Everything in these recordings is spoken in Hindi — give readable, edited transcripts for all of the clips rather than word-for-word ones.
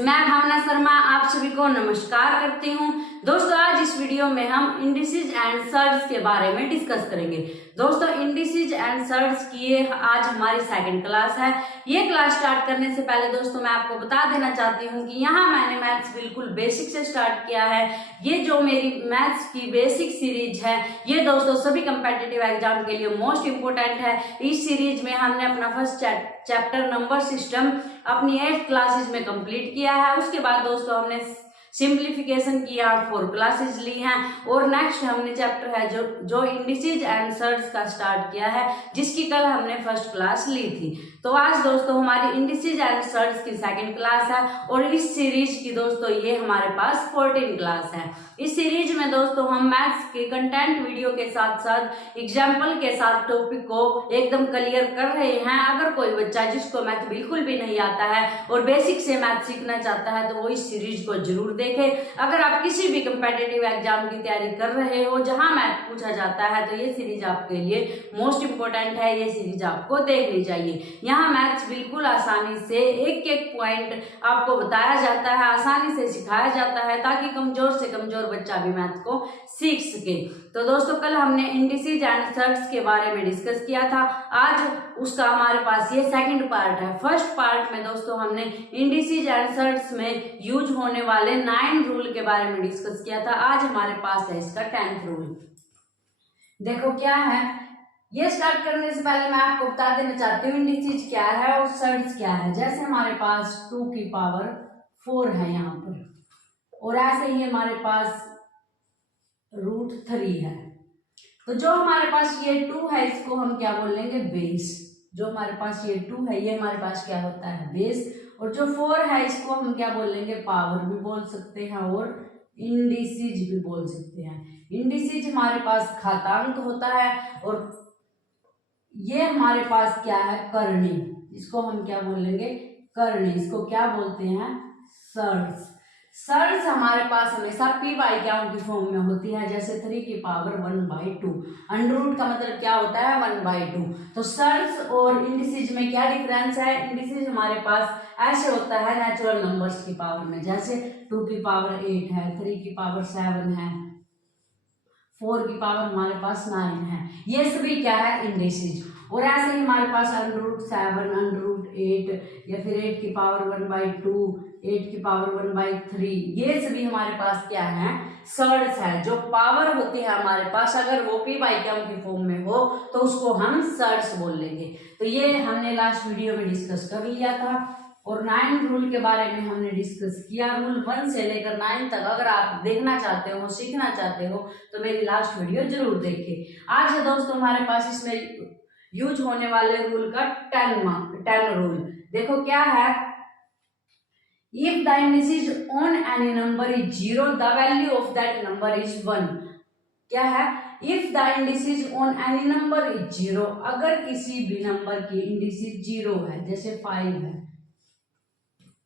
मैं भावना शर्मा आप सभी को नमस्कार करती हूँ। दोस्तों आज इस वीडियो में हम इंडिसेज एंड सर्ट्स के बारे में डिस्कस करेंगे। दोस्तों इंडिसेज एंड सर्ट्स की आज हमारी सेकंड क्लास है। ये क्लास स्टार्ट करने से पहले दोस्तों मैं आपको बता देना चाहती हूँ कि यहाँ मैंने मैथ्स बिल्कुल बेसिक से स्टार्ट किया है। ये जो मेरी मैथ्स की बेसिक सीरीज है ये दोस्तों सभी कंपेटिटिव एग्जाम के लिए मोस्ट इम्पोर्टेंट है। इस सीरीज में हमने अपना फर्स्ट चैप्टर नंबर सिस्टम अपनी 8th क्लासेज में कंप्लीट किया है। उसके बाद दोस्तों हमने सिंप्लीफिकेशन किया, 4 क्लासेज ली हैं और नेक्स्ट हमने चैप्टर है जो इंडिसेज एंड सर्ट्स का स्टार्ट किया है, जिसकी कल हमने फर्स्ट क्लास ली थी। तो आज दोस्तों हमारी इंडिसेज एंड सर्ट्स की सेकंड क्लास है और इस सीरीज की दोस्तों ये हमारे पास 14 क्लास है। इस सीरीज में दोस्तों हम मैथ्स के कंटेंट वीडियो के साथ साथ एग्जाम्पल के साथ टॉपिक को एकदम क्लियर कर रहे हैं। अगर कोई बच्चा जिसको मैथ बिल्कुल भी नहीं आता है और बेसिक से मैथ सीखना चाहता है तो वो इस सीरीज को जरूर देखें। अगर आप किसी भी कंपेटिटिव एग्जाम की तैयारी कर रहे हो जहां मैथ पूछा जाता है तो ये सीरीज आपके लिए मोस्ट इंपोर्टेंट है। ये सीरीज आपको देखनी चाहिए। यहाँ मैथ्स बिल्कुल आसानी से एक एक पॉइंट आपको बताया जाता है, आसानी से सिखाया जाता है ताकि कमजोर से कमजोर बच्चा भी मैथ को सीख सके। तो दोस्तों कल हमने इंडिसेज एंड सर्ट्स के बारे में डिस्कस किया था। आज उसका हमारे पास ये सेकंड पार्ट है। फर्स्ट पार्ट में दोस्तों हमने इंडिसेज एंड सर्ट्स में यूज होने वाले 9 रूल के बारे में डिस्कस किया था। आज हमारे पास है इसका 10th रूल। देखो क्या है, ये स्टार्ट करने से पहले मैं आपको बता देना चाहती हूँ इंडिसेज क्या है और सर्ट्स क्या है। जैसे हमारे पास 2 की पावर 4 है यहाँ पर और ऐसे ही हमारे पास √3 है। तो जो हमारे पास ये 2 है इसको हम क्या बोलेंगे, बेस। जो हमारे पास ये 2 है ये हमारे पास क्या होता है, बेस। और जो 4 है इसको हम क्या बोलेंगे, पावर भी बोल सकते हैं और इंडिसेज भी बोल सकते हैं। इंडिसेज हमारे पास घातांक होता है और ये हमारे पास क्या है, करणी। इसको हम क्या बोलेंगे, करणी। इसको क्या बोलते हैं, सर्ट्स। सर्ट्स हमारे पास हमेशा पी बाई क्या की फॉर्म में होती है। जैसे 3 की पावर 1/2। अंडर रूट का मतलब क्या होता है, 1/2। तो सर्ट्स और इंडिसेज में क्या डिफरेंस है, इंडिसेज हमारे पास ऐसे होता है नेचुरल नंबर्स की पावर में। जैसे 2 की पावर 8 है, 3 की पावर 7 है, 4 की पावर हमारे पास 9 है। ये सभी क्या है, इंडिसेज। और ऐसे ही हमारे पास √7, √8 या फिर 8 की पावर 1/2, 8 की पावर 1/3, ये सभी हमारे पास क्या है, सर्ट्स है। जो पावर होती है हमारे पास अगर वो पी बाई क्यू की फॉर्म में हो तो उसको हम सर्ट्स बोल लेंगे। तो ये हमने लास्ट वीडियो में डिस्कस कर लिया था और 9 रूल के बारे में हमने डिस्कस किया। रूल 1 से लेकर 9 तक अगर आप देखना चाहते हो, सीखना चाहते हो तो मेरी लास्ट वीडियो जरूर देखें। आज है दोस्तों हमारे पास इसमें यूज होने वाले रूल का 10 रूल। देखो क्या है, if the indices on any number is 0 the value of that number is 1। क्या है, if the indices on any number is 0, अगर किसी भी नंबर की इंडिसेज 0 है, जैसे 5 है,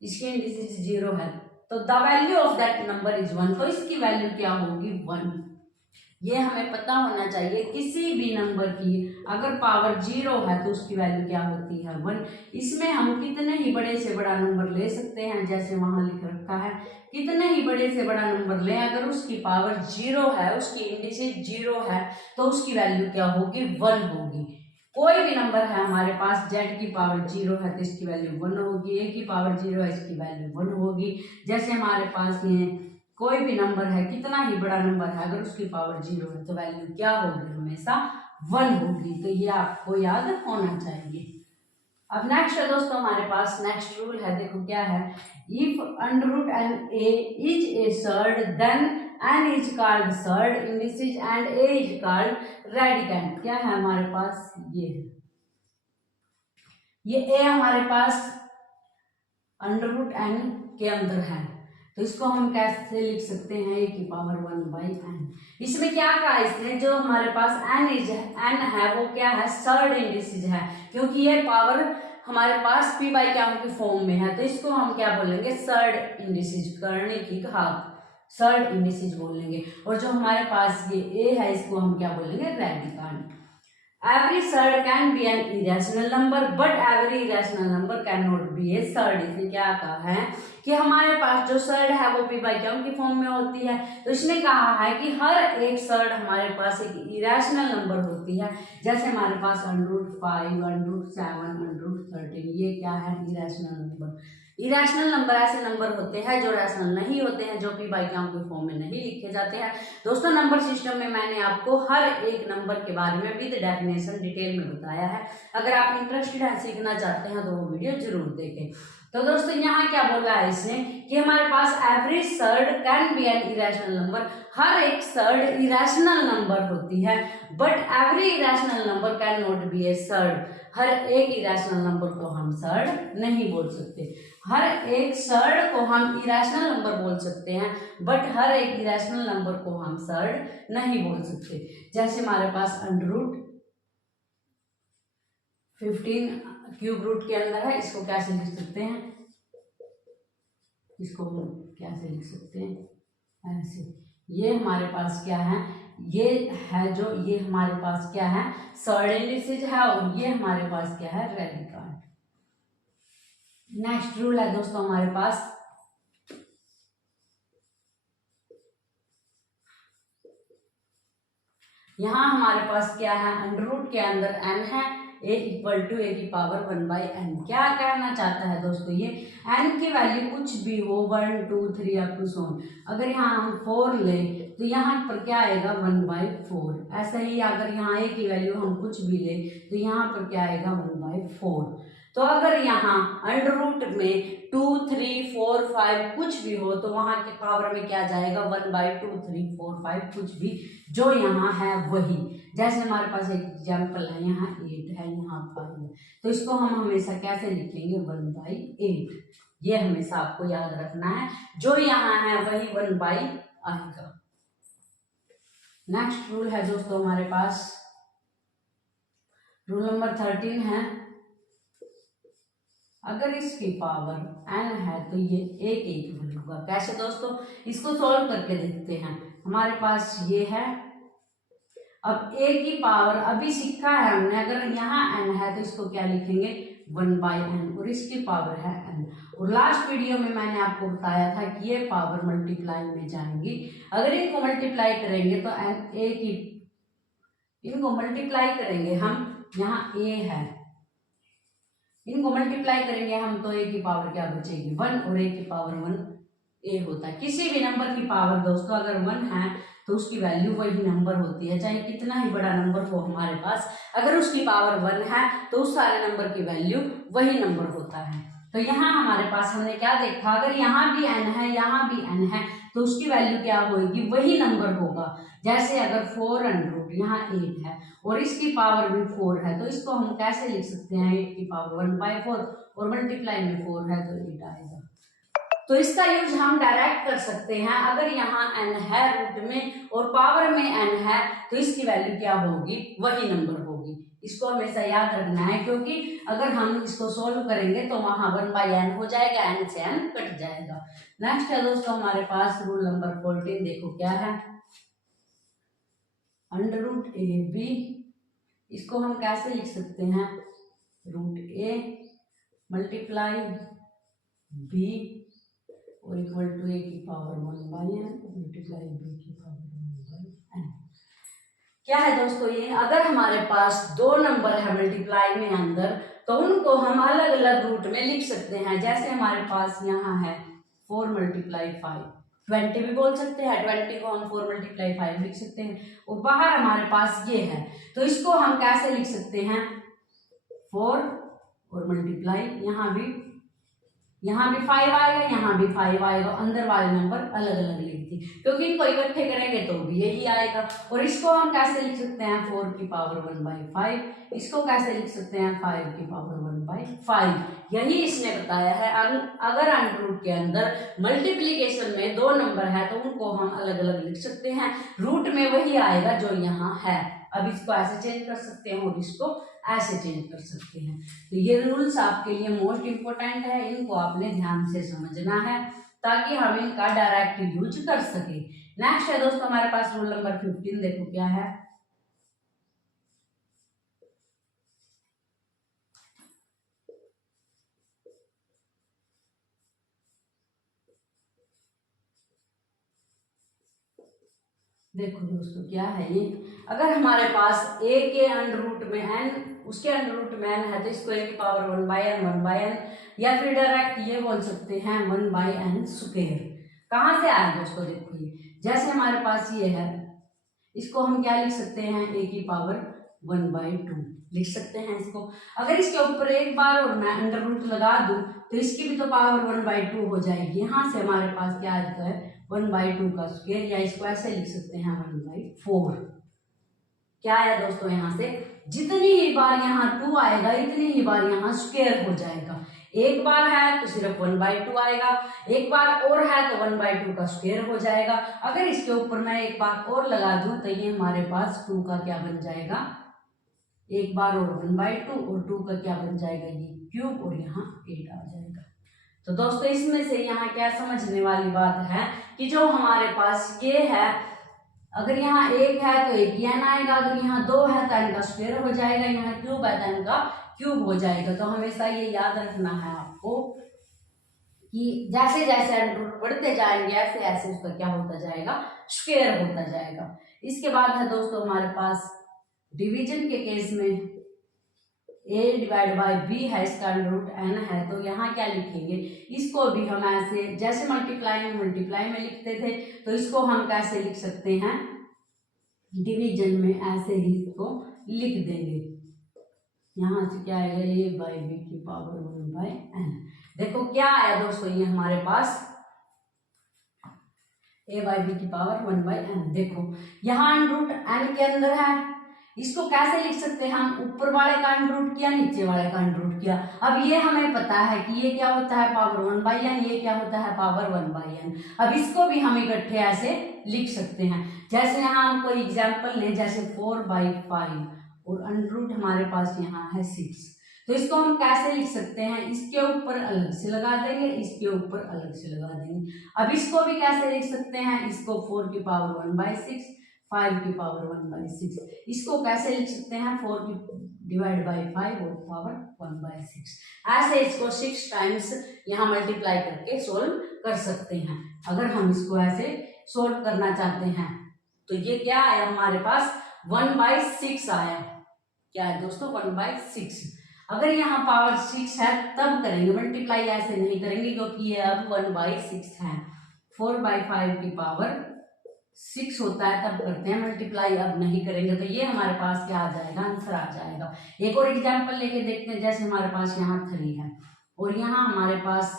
इसकी इंडिसेज 0 है तो the value of that number is 1, तो इसकी वैल्यू क्या होगी, 1। ये हमें पता होना चाहिए। किसी भी नंबर की अगर पावर 0 है तो उसकी वैल्यू क्या होती है, 1। इसमें हम कितने ही बड़े से बड़ा नंबर ले सकते हैं, जैसे वहां लिख रखा है कितने ही बड़े से बड़ा नंबर लें, अगर उसकी पावर 0 है, उसकी इंडिसेज 0 है तो उसकी वैल्यू क्या होगी, 1 होगी। कोई भी नंबर है हमारे पास, z की पावर 0 है तो इसकी वैल्यू 1 होगी, a की पावर 0 है इसकी वैल्यू 1 होगी। जैसे हमारे पास ये कोई भी नंबर है, कितना ही बड़ा नंबर है, अगर उसकी पावर 0 है तो वैल्यू क्या होगी, हमेशा 1 होगी। तो ये आपको याद होना चाहिए। अब नेक्स्ट है दोस्तों हमारे पास नेक्स्ट रूल है। देखो क्या है, if √NA is a surd then n is called surd indices and a is called radicand. क्या है हमारे पास, ये a हमारे पास √n के अंदर है तो इसको हम कैसे लिख सकते हैं, a की पावर 1/n। इसमें क्या कहा इसने, जो हमारे पास n है वो क्या है, सर्ड इंडिसेज है, क्योंकि ये पावर हमारे पास पी बाई क्यू की फॉर्म में है तो इसको हम क्या बोलेंगे, सर्ड इंडिसेज, करने की घात, सर्ड इंडिसेज बोलेंगे। और जो हमारे पास ये a है इसको हम क्या बोलेंगे, radicand. Every surd can be an irrational number but every irrational number cannot be a surd. इसने क्या कहा है कि हमारे पास जो सर्ड है वो पी बाई क्यू की फॉर्म में होती है। तो इसने कहा है कि हर एक सर्ड हमारे पास एक इरेशनल नंबर होती है। जैसे हमारे पास √5, √7, √13, ये क्या है इरेशनल नंबर। इरेशनल नंबर ऐसे नंबर होते हैं जो रैशनल नहीं होते हैं, जो पी बाई क्यू की फॉर्म में नहीं लिखे जाते हैं। दोस्तों नंबर सिस्टम में मैंने आपको हर एक नंबर के बारे में विद डेफिनेशन डिटेल में बताया है। अगर आप इंटरेस्टेड हैं सीखना चाहते हैं तो वो वीडियो जरूर देखें। तो दोस्तों यहाँ क्या बोला है इसने कि हमारे पास every surd can be an irrational number, हर एक सर्ड इरेशनल नंबर होती है but every irrational number cannot be a surd. हर एक इरेशनल नंबर को हम सर्ड नहीं बोल सकते। हर एक सर्ड को हम इरेशनल नंबर बोल सकते हैं बट हर एक इरेशनल नंबर को हम सर्ड नहीं बोल सकते। जैसे हमारे पास √15 क्यूब रूट के अंदर है, इसको कैसे लिख सकते हैं, इसको हम कैसे लिख सकते हैं ऐसे। ये हमारे पास क्या है, ये है जो ये हमारे पास क्या है सर्ड इंडिसेज है और ये हमारे पास क्या है रेडिकल। नेक्स्ट रूल है दोस्तों हमारे पास यहाँ हमारे पास क्या है √ के अंदर n है, a इक्वल टू a की पावर 1/n। क्या कहना चाहता है दोस्तों, ये n की वैल्यू कुछ भी हो 1, 2, 3 अप टू सो, अगर यहाँ हम 4 ले तो यहाँ पर क्या आएगा 1/4। ऐसा ही अगर यहाँ a की वैल्यू हम कुछ भी ले तो यहाँ पर क्या आएगा 1/4। तो अगर यहाँ √ में 2, 3, 4, 5 कुछ भी हो तो वहां के पावर में क्या जाएगा 1/2, 3, 4, 5 कुछ भी जो यहाँ है वही। जैसे हमारे पास एक एग्जाम्पल है, यहाँ 8 है, यहाँ 5 है, तो इसको हम हमेशा कैसे लिखेंगे 1/8। ये हमेशा आपको याद रखना है, जो यहाँ है वही 1/ आएगा। नेक्स्ट रूल है दोस्तों हमारे पास रूल नंबर 13 है, अगर इसकी पावर n है तो ये एक होगा। कैसे दोस्तों, इसको सॉल्व करके देखते हैं। हमारे पास ये है, अब a की पावर अभी सीखा है हमने, अगर यहाँ n है तो इसको क्या लिखेंगे 1/n और इसकी पावर है n। और लास्ट वीडियो में मैंने आपको बताया था कि ये पावर मल्टीप्लाई में जाएंगी। अगर इनको मल्टीप्लाई करेंगे तो इनको मल्टीप्लाई करेंगे हम, यहाँ a है, इनको मल्टीप्लाई करेंगे हम तो a की पावर क्या बचेगी 1 और a की पावर 1 a होता है। किसी भी नंबर की पावर दोस्तों अगर 1 है तो उसकी वैल्यू वही नंबर होती है, चाहे कितना ही बड़ा नंबर हो हमारे पास, अगर उसकी पावर 1 है तो उस सारे नंबर की वैल्यू वही नंबर होता है। तो यहाँ हमारे पास हमने क्या देखा, अगर यहाँ भी n है यहाँ भी n है तो उसकी वैल्यू क्या होगी वही नंबर होगा। जैसे अगर 4 यहाँ 8 है और इसकी पावर भी 4 है तो इसको हम कैसे लिख सकते हैं 8 की पावर 1/4 और मल्टीप्लाई में 4 है तो 8 आएगा। तो इसका यूज हम डायरेक्ट कर सकते हैं, अगर यहाँ n है रूट में और पावर में n है तो इसकी वैल्यू क्या होगी वही नंबर होगी। इसको हमेशा याद रखना है, क्योंकि अगर हम इसको सोल्व करेंगे तो वहां 1/n हो जाएगा, n से n कट जाएगा। नेक्स्ट है दोस्तों हमारे पास रूल नंबर 14, देखो क्या है √ab। इसको हम कैसे लिख सकते हैं √a मल्टीप्लाई b और इक्वल टू a की पावर 1/n मल्टीप्लाई b की पावर 1/n। क्या है दोस्तों ये, अगर हमारे पास दो नंबर है मल्टीप्लाई में अंदर तो उनको हम अलग अलग रूट में लिख सकते हैं। जैसे हमारे पास यहाँ है 4 × 5, 20 भी बोल सकते हैं, 20 को हम 4 × 5 लिख सकते हैं। और बाहर हमारे पास ये है तो इसको हम कैसे लिख सकते हैं 4 और मल्टीप्लाई, यहाँ भी 5 आएगा, यहाँ भी 5 आएगा, अंदर वाले नंबर अलग अलग लिख दी, क्योंकि इनको इकट्ठे करेंगे तो भी यही आएगा। और इसको हम कैसे लिख सकते हैं 4 की पावर 1/5, इसको कैसे लिख सकते हैं 5 की पावर 1/5। यही इसने बताया है, अगर √ के अंदर मल्टीप्लीकेशन में दो नंबर है तो उनको हम अलग अलग लिख सकते हैं, रूट में वही आएगा जो यहाँ है। अब इसको ऐसे चेंज कर सकते हैं और इसको ऐसे चेंज कर सकते हैं। तो ये रूल्स आपके लिए मोस्ट इंपोर्टेंट है, इनको आपने ध्यान से समझना है ताकि हम इनका डायरेक्ट यूज कर सके। नेक्स्ट है दोस्तों हमारे पास रूल नंबर 15, देखो क्या है देखो दोस्तों क्या है ये, अगर हमारे पास a के अंडर रूट में n, उसके अंडर रूट में n है, तो इसको a की पावर 1/n या फिर डायरेक्ट ये बोल सकते हैं 1/n स्क्वायर। कहाँ से आया दोस्तों, देखो ये जैसे हमारे पास ये है, इसको हम क्या लिख सकते हैं, a की पावर 1/2 लिख सकते हैं इसको। अगर इसके ऊपर एक बार और मैं अंडर रूट लगा दूं तो इसकी भी तो पावर 1/2 हो जाएगी। यहाँ से हमारे पास क्या आता है 1/2 का स्क्वायर, या इसको ऐसे लिख सकते हैं 1/4। क्या आया दोस्तों, यहाँ से जितनी ही बार यहाँ 2 आएगा इतनी ही बार यहाँ स्क्वायर हो जाएगा। एक बार है तो सिर्फ 1/2 आएगा, एक बार और है तो 1/2 का स्क्वायर हो जाएगा। अगर इसके ऊपर मैं एक बार और लगा दूं तो ये हमारे पास 2 का क्या बन जाएगा, एक बार और 1/2 और 2 का क्या बन जाएगा, ये क्यूब, और यहाँ 8 आ जाएगा। तो दोस्तों इसमें से यहाँ क्या समझने वाली बात है कि जो हमारे पास ये है, अगर यहाँ 1 है तो 1 n आएगा, अगर यहाँ 2 है तो n का स्क्वायर हो जाएगा, यहाँ क्यूब है तो n का क्यूब हो जाएगा। तो हमेशा ये याद रखना है आपको कि जैसे जैसे अंडर रूट बढ़ते जाएंगे ऐसे ऐसे उसका क्या होता जाएगा, स्क्वायर होता जाएगा। इसके बाद है दोस्तों हमारे पास डिवीजन के केस में a/b है, इसका अंडर रूट n है, तो यहाँ क्या लिखेंगे, इसको भी हम ऐसे जैसे मल्टीप्लाई में लिखते थे, तो इसको हम कैसे लिख सकते हैं, डिवीजन में ऐसे ही इसको लिख देंगे। यहाँ से क्या आएगा, a/b की पावर 1/n। देखो क्या आया दोस्तों, ये हमारे पास a/b की पावर 1/n। देखो यहाँ अंडर रूट n के अंदर है, इसको कैसे लिख सकते हैं हम, ऊपर वाले का अंडर रूट किया, नीचे वाले का अंडर रूट किया। अब ये हमें पता है कि ये क्या होता है पावर 1/n, ये क्या होता है पावर 1/n। अब इसको भी हम इकट्ठे ऐसे लिख सकते हैं। जैसे यहाँ हम कोई एग्जाम्पल लें, जैसे 4/5 और अंडर रूट हमारे पास यहाँ है 6, तो इसको हम कैसे लिख सकते हैं, इसके ऊपर अलग से लगा देंगे, इसके ऊपर अलग से लगा देंगे। अब इसको भी कैसे लिख सकते हैं, इसको 4 की पावर 1/6, 5 की पावर 1/6, इसको कैसे लिख सकते हैं 4 की डिवाइड बाई 5 और पावर 1/6। ऐसे इसको 6 टाइम्स यहाँ मल्टीप्लाई करके सोल्व कर सकते हैं। अगर हम इसको ऐसे सोल्व करना चाहते हैं तो ये क्या आया हमारे पास 1/6 आया। क्या है दोस्तों 1/6। अगर यहाँ पावर 6 है तब करेंगे मल्टीप्लाई, ऐसे नहीं करेंगे क्योंकि ये अब 1/6 है। 4/5 की पावर 6 होता है तब करते हैं मल्टीप्लाई, अब नहीं करेंगे। तो ये हमारे पास क्या आ जाएगा, आंसर आ जाएगा। एक और एग्जांपल लेके देखते हैं, जैसे हमारे पास यहाँ 3 है और यहाँ हमारे पास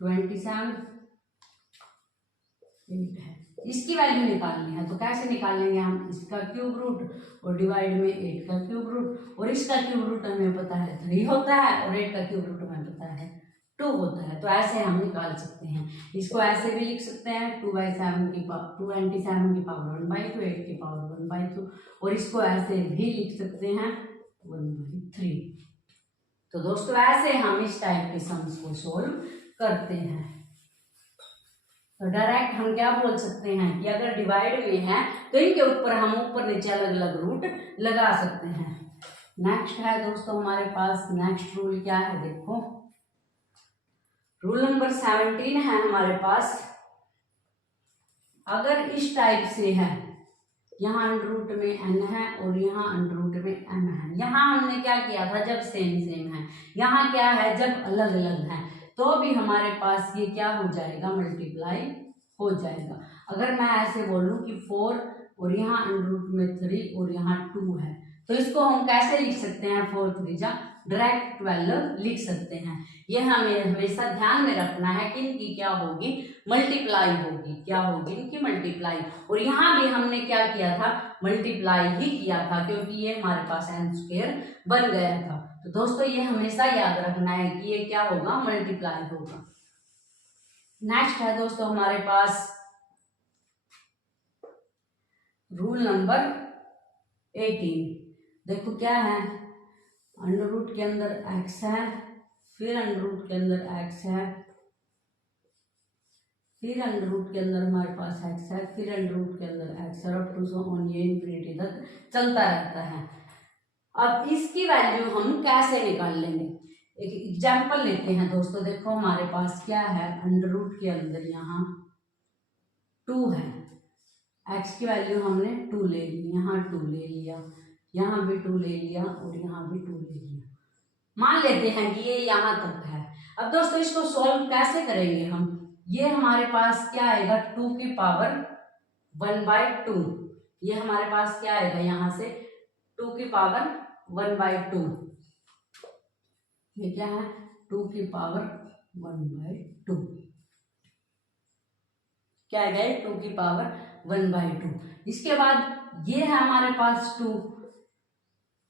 27 8 है, इसकी वैल्यू निकालनी है। तो कैसे निकालेंगे हम, इसका क्यूब रूट और डिवाइड में 8 का क्यूब रूट, और इसका क्यूब रूट हमें पता है 3 होता है और 8 का क्यूब रूट हमें पता है 2 होता है। तो ऐसे हम निकाल सकते हैं। इसको ऐसे भी लिख सकते हैं 2/7 की पावर 2/7 की पावर 1/2, 8 की पावर 1/2, और इसको ऐसे भी लिख सकते हैं 1/3। तो दोस्तों ऐसे हम इस टाइप के सम्स को सोल्व करते हैं। तो डायरेक्ट हम क्या बोल सकते हैं कि अगर डिवाइड में है तो इनके ऊपर हम ऊपर नीचे अलग अलग रूट लगा सकते हैं। नेक्स्ट है दोस्तों हमारे पास, नेक्स्ट रूल क्या है, देखो रूल नंबर 17 है हमारे पास। अगर इस टाइप से है, यहाँ अंडर रूट में n है और यहाँ अंडर रूट में m है, यहाँ हमने क्या किया था जब सेम सेम है, यहाँ क्या है जब अलग अलग है तो भी हमारे पास ये क्या हो जाएगा, मल्टीप्लाई हो जाएगा। अगर मैं ऐसे बोलूं कि 4 और यहाँ अंडर रूट में 3 और यहाँ 2 है, तो इसको हम कैसे लिख सकते हैं, 4 3 जा डायरेक्ट 12 लिख सकते हैं। यह हमें हमेशा ध्यान में रखना है कि इनकी क्या होगी, मल्टीप्लाई होगी। क्या होगी, इनकी मल्टीप्लाई। और यहाँ भी हमने क्या किया था, मल्टीप्लाई ही किया था, क्योंकि ये हमारे पास n² बन गया था। तो दोस्तों ये हमेशा याद रखना है कि ये क्या होगा, मल्टीप्लाई होगा। नेक्स्ट है दोस्तों हमारे पास रूल नंबर 18। देखो क्या है, अंडर रूट के अंदर x है, फिर अंडर रूट के अंदर x है, फिर अंडर रूट के अंदर हमारे पास x है, फिर अंडर रूट के अंदर x है, और सो ऑन, ये इंफिनिटी तक चलता रहता है। अब इसकी वैल्यू हम कैसे निकाल लेंगे, एक एग्जाम्पल लेते हैं दोस्तों। देखो हमारे पास क्या है, अंडर रूट के अंदर यहाँ 2 है, x की वैल्यू हमने 2 ले ली, यहाँ 2 ले लिया, यहाँ भी 2 ले लिया और यहाँ भी 2 ले लिया। मान लेते हैं कि ये यहाँ तक है। अब दोस्तों इसको सॉल्व कैसे करेंगे हम, ये हमारे पास क्या आएगा 2 की पावर 1/2, ये हमारे पास क्या आएगा यहाँ से 2 की पावर 1/2, ये क्या है 2 की पावर 1/2, क्या आ गया 2 की पावर 1/2। इसके बाद ये है हमारे पास 2,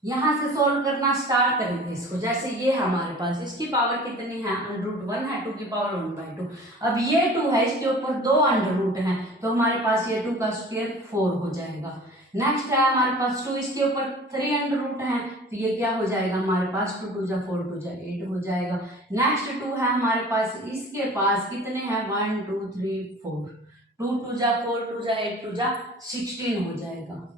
यहां से सोल्व करना स्टार्ट करेंगे इसको। जैसे ये है हमारे पास, इसकी पावर कितनी है √1 है, 2 की पावर 1/2। अब ये 2 है, इसके ऊपर 2 अंडर हैं, तो हमारे पास ये 2 का स्क्वायर 4 हो जाएगा। नेक्स्ट है हमारे पास 2, इसके ऊपर 3 अंडर हैं, तो ये क्या हो जाएगा हमारे पास 2 2 4 2 8 हो जाएगा। नेक्स्ट 2 है हमारे पास, इसके पास कितने हैं 1 2 3 4, 2 2 4 2 8 2 16 हो जाएगा।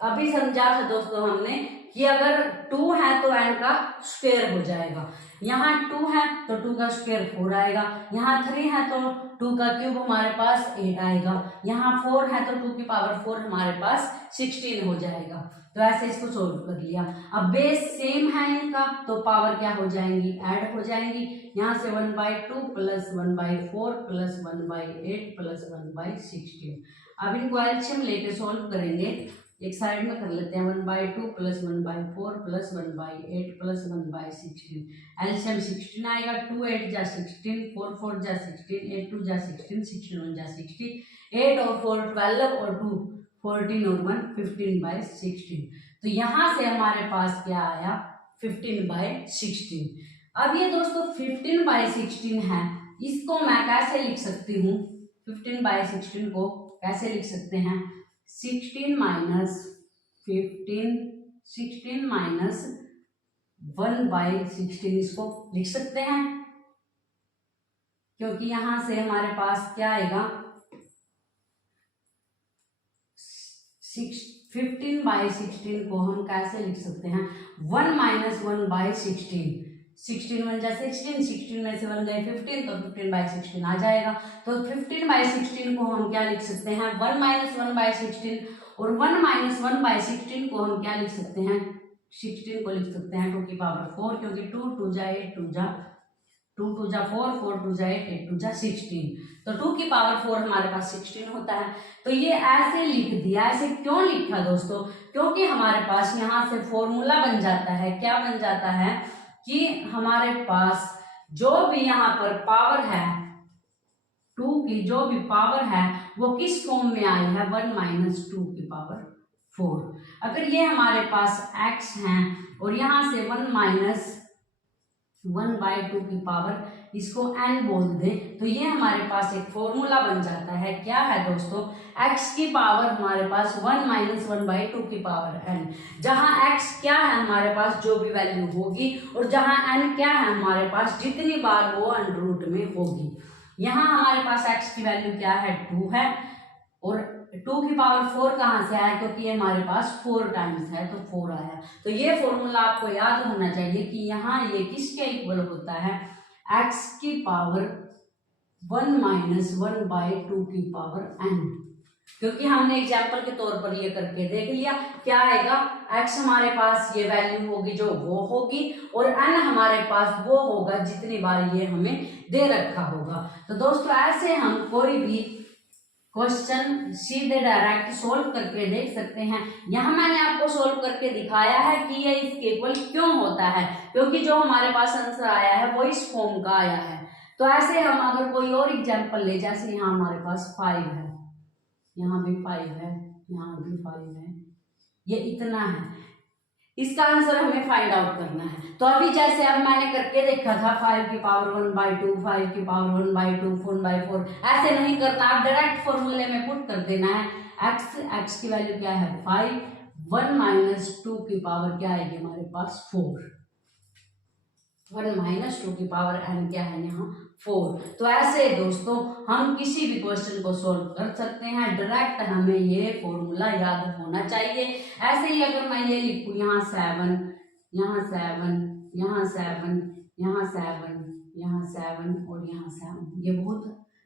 अभी समझा था दोस्तों हमने कि अगर 2 है तो n का स्क्वायर हो जाएगा, यहाँ 2 है तो 2 का स्क्वायर 4 आएगा, यहाँ 3 है तो 2 का क्यूब हमारे पास 8 आएगा, यहाँ 4 है तो 2 की पावर 4 हमारे पास 16 हो जाएगा। तो ऐसे इसको सोल्व कर लिया। अब बेस सेम है इनका, तो पावर क्या हो जाएंगी ऐड हो जाएंगी, यहाँ से 1/2 प्लस 1/4 प्लस 1/8 प्लस 1/16। अब इनको एलसीएम लेके सोल्व करेंगे, एक साइड में कर लेते हैं 1/2 प्लस 1/4 प्लस 1/8 प्लस 1/16, एलसीएम 16 आएगा, 2 8 जा 16, 4 4 जा 16, 8 2 जा 16, 16 1 जा 60, 8 और 4 12 और 2 14 और 1 15/16। तो यहाँ से हमारे पास क्या आया 15/16। अब ये दोस्तों 15/16 है, इसको मैं कैसे लिख सकती हूँ, 15/16 को कैसे लिख सकते हैं 16 माइनस 1/16 इसको लिख सकते हैं, क्योंकि यहां से हमारे पास क्या आएगा 15/16 को हम कैसे लिख सकते हैं 1 माइनस 1/16, 16 1 जा 16, 16 में से 1 गए 15, तो 15/16 आ जाएगा। तो 15/16 को हम क्या लिख सकते हैं 1 माइनस 1/16, और 1 माइनस 1/16 को हम क्या लिख सकते हैं 16 को लिख सकते हैं 2 की पावर 4, क्योंकि 2 2 जा 8 2 जा 2 2 जा 4 4 2 जा 8 8 2 जा 16, तो 2 की पावर 4 हमारे पास 16 होता है। तो ये ऐसे लिख दिया। ऐसे क्यों लिखा दोस्तों, क्योंकि हमारे पास यहाँ से फॉर्मूला बन जाता है, क्या बन जाता है कि हमारे पास जो भी यहाँ पर पावर है 2 की, जो भी पावर है वो किस फॉर्म में आई है 1 माइनस 2 की पावर 4। अगर ये हमारे पास x है और यहाँ से 1 माइनस 1/2 की पावर इसको n बोल दे, तो ये हमारे पास एक फॉर्मूला बन जाता है। क्या है दोस्तों, x की पावर हमारे पास 1 माइनस 1/2 की पावर n, जहां x क्या है हमारे पास जो भी वैल्यू होगी, और जहां n क्या है हमारे पास जितनी बार वो अंडर रूट में होगी। यहाँ हमारे पास x की वैल्यू क्या है 2 है, और 2 की पावर 4 कहाँ से आया, क्योंकि ये हमारे पास 4 टाइम्स है तो 4 आया। तो ये फॉर्मूला आपको याद होना चाहिए कि यहाँ ये किसके इक्वल होता है x की पावर 1 माइनस 1/2 की पावर n, क्योंकि हमने एग्जाम्पल के तौर पर ये करके देख लिया। क्या आएगा x हमारे पास ये वैल्यू होगी जो वो होगी, और n हमारे पास वो होगा जितनी बार ये हमें दे रखा होगा। तो दोस्तों ऐसे हम कोई भी क्वेश्चन सीधे डायरेक्ट सोल्व करके देख सकते हैं। यहाँ मैंने आपको सोल्व करके दिखाया है कि ये इसके इक्वल क्यों होता है, क्योंकि जो हमारे पास आंसर आया है वो इस फॉर्म का आया है। तो ऐसे हम अगर कोई और एग्जांपल ले, जैसे यहाँ हमारे पास 5 है, यहाँ भी 5 है, यहाँ भी 5 है, ये इतना है, इसका आंसर हमें फाइंड आउट करना है। तो अभी जैसे अब मैंने करके देखा था 5 की पावर 1/2, 5 की पावर 1/2, 4/4, ऐसे नहीं करना, आप डायरेक्ट फॉर्मूले में पुट कर देना है। x की वैल्यू क्या है 5, 1 माइनस 2 की पावर क्या आएगी हमारे पास 4, 1 माइनस 2 की पावर n क्या है यहाँ 4। तो ऐसे दोस्तों हम किसी भी क्वेश्चन को सोल्व कर सकते हैं, डायरेक्ट हमें ये फॉर्मूला याद होना चाहिए। ऐसे ही अगर मैं ये लिखूँ यहाँ 7, यहाँ 7, यहाँ 7, यहाँ 7, यहाँ 7 और यहाँ 7, ये बहुत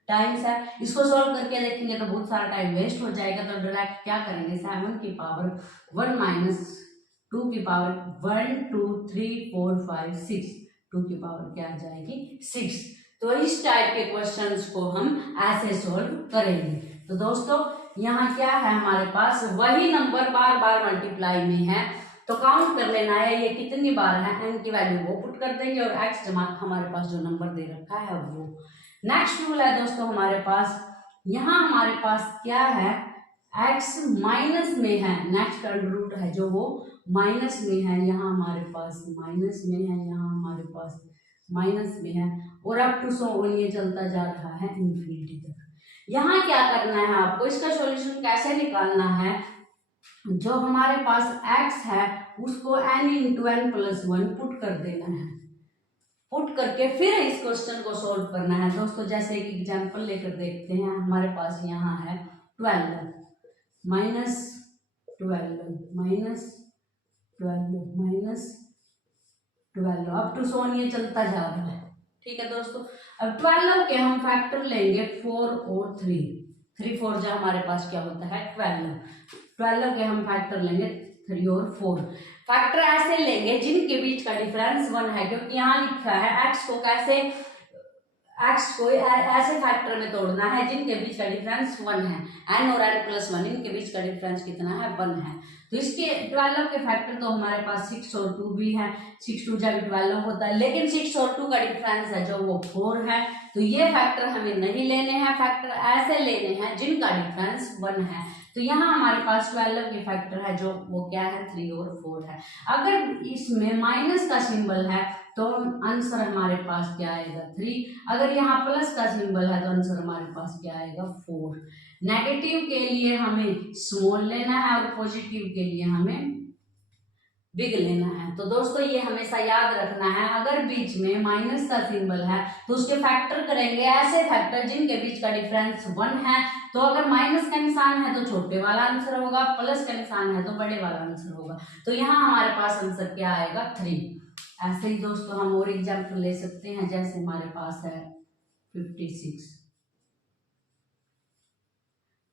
टाइम्स है। इसको सॉल्व करके देखेंगे तो बहुत सारा टाइम वेस्ट हो जाएगा, तो डायरेक्ट क्या करेंगे 7 की पावर 1 माइनस 2 की पावर 1 2 3 4 5 6, 2 की पावर क्या आ जाएगी 6। तो इस टाइप के क्वेश्चंस को हम ऐसे सॉल्व करेंगे। तो दोस्तों यहाँ क्या है हमारे पास, वही नंबर बार बार मल्टीप्लाई में है, तो काउंट कर लेना है ये कितनी बार है, n की वैल्यू वो पुट कर देंगे और x हमारे पास जो नंबर दे रखा है वो। नेक्स्ट रूल है दोस्तों हमारे पास, यहाँ हमारे पास क्या है, x माइनस में है, नेक्स्ट अंडर रूट है जो वो माइनस में है, यहाँ हमारे पास माइनस में है, यहाँ हमारे पास माइनस में है, और अप टू सो ये चलता जा रहा है इन्फिनिटी तक। यहाँ क्या करना है आपको, इसका सॉल्यूशन कैसे निकालना है, जो हमारे पास x है उसको n into n plus 1 put कर देना है, पुट करके फिर इस क्वेश्चन को सॉल्व करना है। दोस्तों जैसे एक एग्जांपल लेकर देखते हैं, हमारे पास यहाँ है 12 minus 12 minus 12 minus 12 up to so ये चलता जा रहा है। ठीक है दोस्तों, अब 12 के हम फैक्टर लेंगे 4 और 3, 3 4 जो हमारे पास क्या होता है 12 के हम फैक्टर लेंगे 3 और 4। फैक्टर ऐसे लेंगे जिनके बीच का डिफरेंस 1 है, क्योंकि यहाँ लिखा है x को कैसे, x को ऐसे फैक्टर में तोड़ना है जिनके बीच का डिफरेंस 1 है, n और n प्लस 1 इनके बीच का डिफरेंस कितना है 1 है। तो इसके 12 के फैक्टर तो हमारे पास 6 और 2 भी है, 6 2 जब 12 होता है, लेकिन 6 और 2 का डिफरेंस है जो वो 4 है, तो ये फैक्टर हमें नहीं लेने हैं, फैक्टर ऐसे लेने हैं जिनका डिफरेंस 1 है। तो यहाँ हमारे पास 12 के फैक्टर है जो वो क्या है 3 और 4 है। अगर इसमें माइनस का सिंबल है तो आंसर हमारे पास क्या आएगा 3, अगर यहाँ प्लस का सिंबल है तो आंसर हमारे पास क्या आएगा 4। नेगेटिव के लिए हमें स्मॉल लेना है और पॉजिटिव के लिए हमें बिग लेना है। तो दोस्तों ये हमेशा याद रखना है, अगर बीच में माइनस का सिंबल है तो उसके फैक्टर करेंगे ऐसे फैक्टर जिनके बीच का डिफरेंस 1 है। तो अगर माइनस का निशान है तो छोटे वाला आंसर होगा, प्लस का निशान है तो बड़े वाला आंसर होगा। तो यहाँ हमारे पास आंसर क्या आएगा 3। ऐसे ही दोस्तों हम और एग्जाम्पल ले सकते हैं, जैसे हमारे पास है 56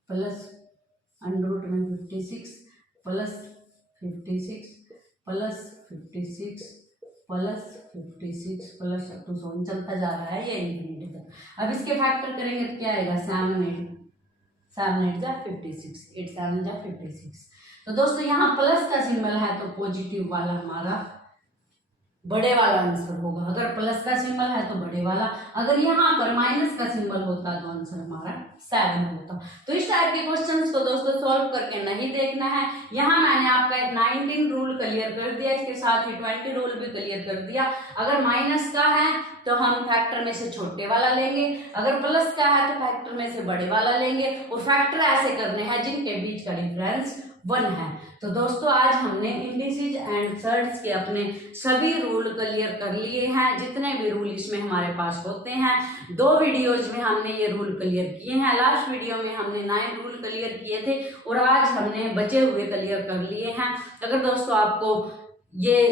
प्लस अंडर रूट में 56 plus 56 plus 56 plus 56 plus two so चलता जा रहा है ये इन्फिनिटी तक। अब इसके फैक्टर करेंगे तो क्या आएगा 7 8 जा 56, 8 7 जा 56। तो दोस्तों यहाँ प्लस का सिंबल है तो पॉजिटिव वाला हमारा बड़े वाला आंसर होगा, अगर प्लस का सिंबल है तो बड़े वाला, अगर यहाँ पर माइनस का सिंबल होता तो आंसर हमारा 7 होता। तो इस टाइप के क्वेश्चंस को दोस्तों सॉल्व करके नहीं देखना है। यहाँ मैंने आपका 19 रूल क्लियर कर दिया, इसके साथ ही 20 रूल भी क्लियर कर दिया। अगर माइनस का है तो हम फैक्टर में से छोटे वाला लेंगे, अगर प्लस का है तो फैक्टर में से बड़े वाला लेंगे, और फैक्टर ऐसे करने हैं जिनके बीच का डिफरेंस 1 है। तो दोस्तों आज हमने इंडिसेज एंड सर्ट्स के अपने सभी रूल क्लियर कर लिए हैं, जितने भी रूल इसमें हमारे पास होते हैं। 2 वीडियोज में हमने ये रूल क्लियर किए हैं, लास्ट वीडियो में हमने 9 रूल क्लियर किए थे और आज हमने बचे हुए क्लियर कर लिए हैं। अगर दोस्तों आपको ये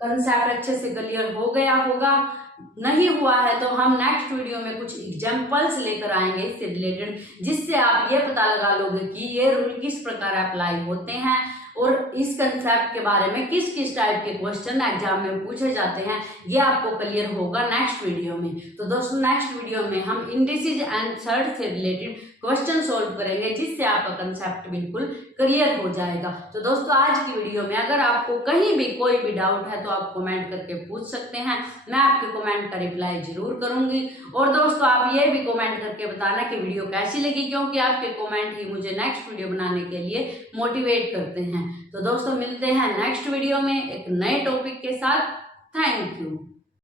कंसेप्ट अच्छे से क्लियर हो गया होगा, नहीं हुआ है तो हम नेक्स्ट वीडियो में कुछ एग्जांपल्स लेकर आएंगे इससे रिलेटेड, जिससे आप ये पता लगा लोगे कि ये रूल किस प्रकार अप्लाई होते हैं और इस कंसेप्ट के बारे में किस किस टाइप के क्वेश्चन एग्जाम में पूछे जाते हैं, ये आपको क्लियर होगा नेक्स्ट वीडियो में। तो दोस्तों नेक्स्ट वीडियो में हम इंडिसेज एंड सर्ट से रिलेटेड क्वेश्चन सोल्व करेंगे, जिससे आपका कंसेप्ट बिल्कुल क्लियर हो जाएगा। तो दोस्तों आज की वीडियो में अगर आपको कहीं भी कोई भी डाउट है तो आप कमेंट करके पूछ सकते हैं, मैं आपके कमेंट का रिप्लाई जरूर करूंगी। और दोस्तों आप ये भी कमेंट करके बताना कि वीडियो कैसी लगी, क्योंकि आपके कमेंट ही मुझे नेक्स्ट वीडियो बनाने के लिए मोटिवेट करते हैं। तो दोस्तों मिलते हैं नेक्स्ट वीडियो में एक नए टॉपिक के साथ। Thank you.